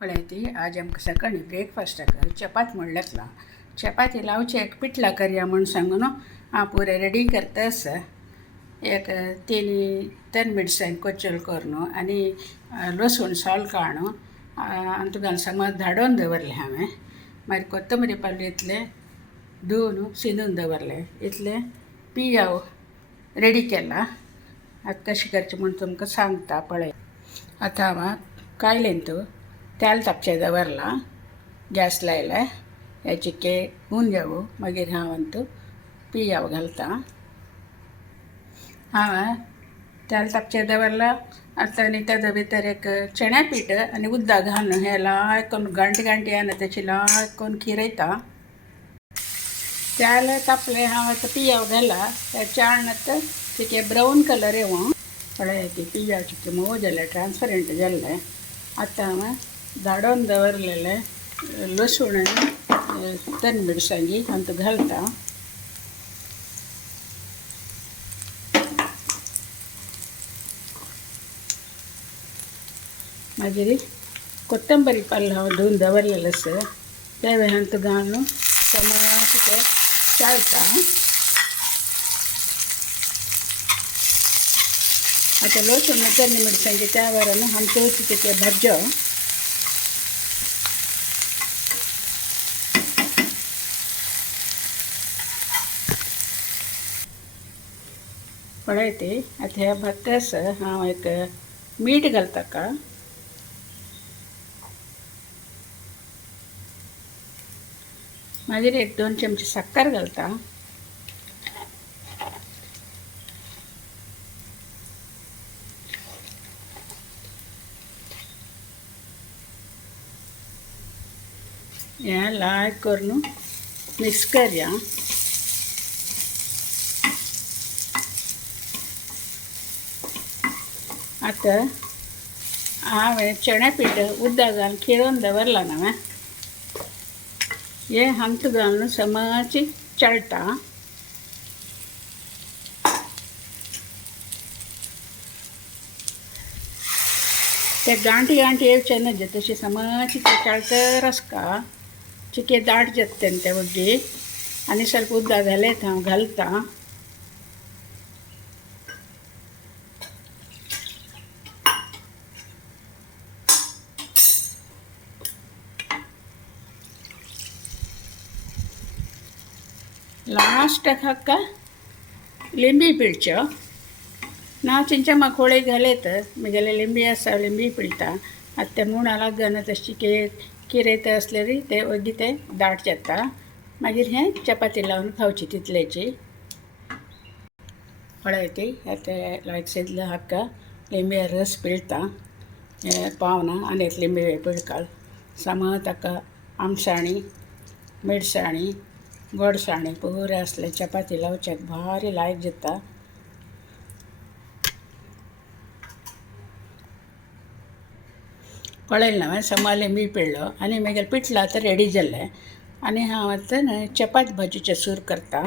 पळयती आज आमकां सकाळीं ब्रेकफास्टाक चपात म्हणल्यातला चपाती लावचे एक पिठला करया म्हूण सांगून हांव पुरे रेडी करता आसा. एक 3 मिरसांग कोच्चल करून आनी लसूण साल काडून तुका समज धाडोवन दवरलें हांवें. मागीर कोथंबरी पालो इतलें धुवन शिनून दवरलें. इतलें पियाव रेडी केला. आतां कशें करचें म्हूण तुमकां सांगता पळय. आतां हांव कायलेन तेल तापचें दवरला, गॅस लायला. हेचे होऊन जावं मागीर हांव पियाव घालता. हांव तेल तापचें दवरला. आतां आनी ताजे भितर एक चण्या पीठ आनी उदक घालून हें लायक करून गांठी आनी तेची लायक करून खिरयता. तेल तापलें हांव आतां पियाव घाला. चाळण तिके ब्रावन कलर येवं पळय. ती पियाव चिके मोव जालें, ट्रान्सपरंट जाल्लें. आतां हांव धाडोवन दवरलेलें लसूण आनी 3 मिरसांगी हांव घालता. मागीर कोथंबरी पालो हांव धुवन दवरलेलो आसा ते हांव घालून समज तें चाळटा. आतां लसूण 3 मिरसांगी त्या वरान हांव तिके भाज्यो पळय. ती आतां हे भाजता आसा हांव एक मीठ घालता का. मागीर 1-2 चमचे साखर घालता. हें लायक करून मिक्स करया. आतां हांवें चण्या पीठ उदक घालून खिरोवन दवरला हांवें. हें हांव घालून समज चाळटा. ते गांठी येवचे न्हय तशी समज ते चाळतर आसका चिके दाट जाता ते वग्गी. आनी ಸ್ವಲ್ಪ उदक घालयत हांव घालता. लास्टाक हाका लिंबी पिळच्यो ना चिंचा खोळे घालयत म्हगेले लिंबी आसा लिंबी पिळटा. आतां ते म्हूण लागून तशी किरयता आसल्यार ते ओगी ते दाट जाता. मागीर हें चपाती लावन खावची तितलेची. पळय ती आतां लायक शिजला. हाका लिंबी रस पिळटा. हें पावना आनी एक लिंबी पिळकाल समज ताका आमसाणी मिरसाणी गोडसाणी पुरे असले चपाती लावच्याक भारी लायक जाता. पळयलें हांवें समज लिंबी पिळ्ळो आनी मागीर पिठलं आतां रेडी जालें. आनी हांव आतां चपाती भाजीचें सूर करता.